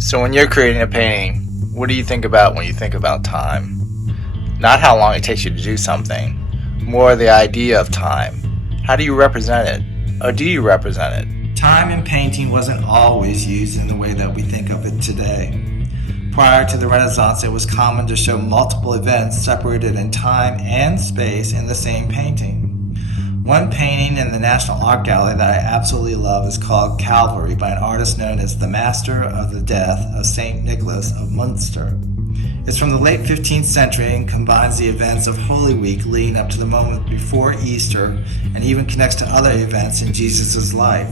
So when you're creating a painting, what do you think about when you think about time? Not how long it takes you to do something, more the idea of time. How do you represent it? Or do you represent it? Time in painting wasn't always used in the way that we think of it today. Prior to the Renaissance, it was common to show multiple events separated in time and space in the same painting. One painting in the National Art Gallery that I absolutely love is called Calvary by an artist known as the Master of the Death of St. Nicholas of Munster. It's from the late 15th century and combines the events of Holy Week leading up to the moment before Easter and even connects to other events in Jesus' life.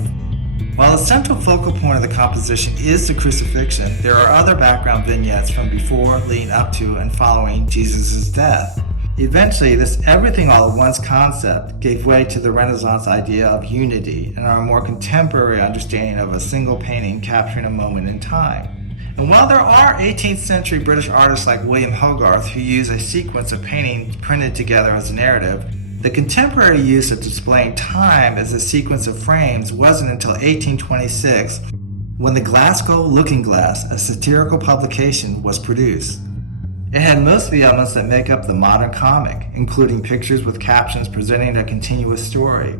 While the central focal point of the composition is the crucifixion, there are other background vignettes from before, leading up to, and following Jesus' death. Eventually, this everything all at once concept gave way to the Renaissance idea of unity and our more contemporary understanding of a single painting capturing a moment in time. And while there are 18th century British artists like William Hogarth who use a sequence of paintings printed together as a narrative, the contemporary use of displaying time as a sequence of frames wasn't until 1826 when the Glasgow Looking Glass, a satirical publication, was produced. It had most of the elements that make up the modern comic, including pictures with captions presenting a continuous story.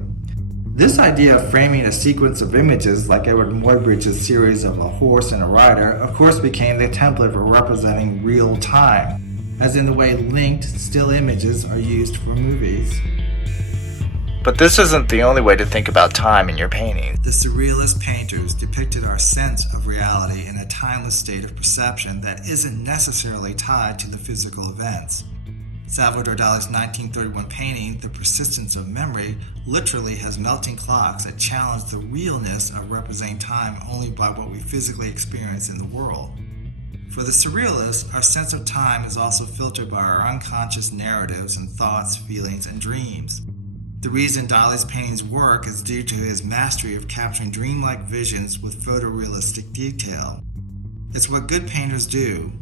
This idea of framing a sequence of images like Edward Muybridge's series of a horse and a rider of course became the template for representing real time, as in the way linked still images are used for movies. But this isn't the only way to think about time in your paintings. The Surrealist painters depicted our sense of reality in a timeless state of perception that isn't necessarily tied to the physical events. Salvador Dali's 1931 painting, The Persistence of Memory, literally has melting clocks that challenge the realness of representing time only by what we physically experience in the world. For the Surrealists, our sense of time is also filtered by our unconscious narratives and thoughts, feelings, and dreams. The reason Dali's paintings work is due to his mastery of capturing dreamlike visions with photorealistic detail. It's what good painters do,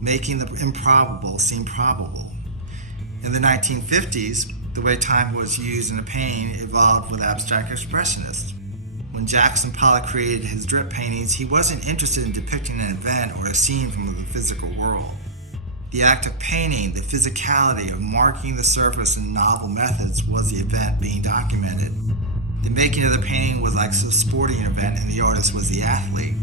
making the improbable seem probable. In the 1950s, the way time was used in a painting evolved with abstract expressionists. When Jackson Pollock created his drip paintings, he wasn't interested in depicting an event or a scene from the physical world. The act of painting, the physicality of marking the surface in novel methods was the event being documented. The making of the painting was like a sporting event and the artist was the athlete.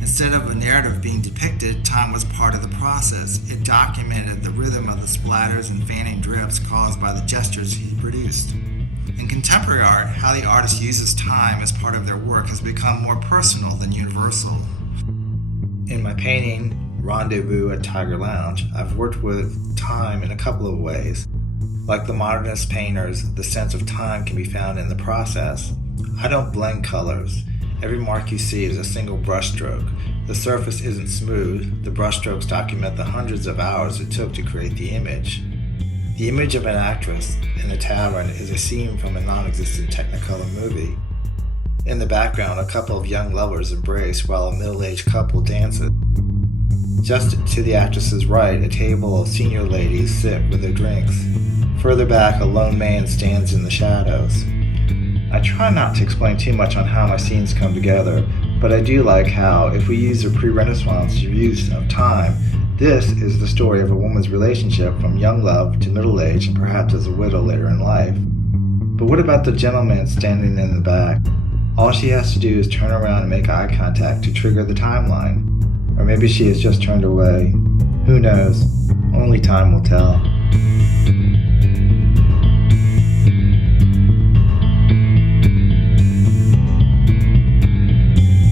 Instead of a narrative being depicted, time was part of the process. It documented the rhythm of the splatters and fanning drips caused by the gestures he produced. In contemporary art, how the artist uses time as part of their work has become more personal than universal. In my painting, Rendezvous at Tiger Lounge, I've worked with time in a couple of ways. Like the modernist painters, the sense of time can be found in the process. I don't blend colors. Every mark you see is a single brushstroke. The surface isn't smooth. The brushstrokes document the hundreds of hours it took to create the image. The image of an actress in a tavern is a scene from a non-existent Technicolor movie. In the background, a couple of young lovers embrace while a middle-aged couple dances. Just to the actress's right, a table of senior ladies sit with their drinks. Further back, a lone man stands in the shadows. I try not to explain too much on how my scenes come together, but I do like how, if we use a pre-Renaissance use of time, this is the story of a woman's relationship from young love to middle age and perhaps as a widow later in life. But what about the gentleman standing in the back? All she has to do is turn around and make eye contact to trigger the timeline. Or maybe she has just turned away. Who knows? Only time will tell.